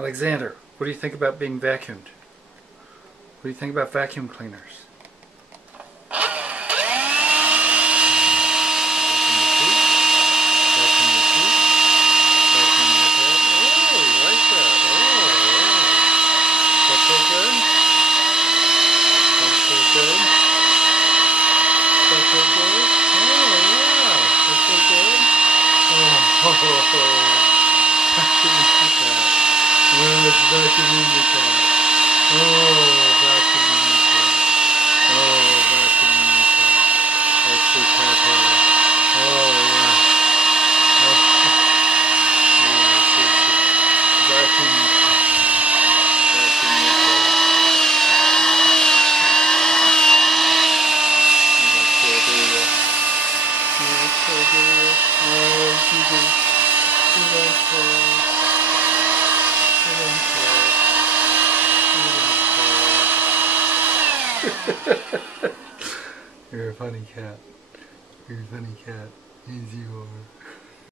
Alexander, what do you think about being vacuumed? What do you think about vacuum cleaners? Vacuuming the cat. Vacuuming the cat. Vacuuming the cat. That's the cat hair. Yeah. Vacuuming the cat. Vacuuming the cat. You're a funny cat. You're a funny cat. Yes, you are.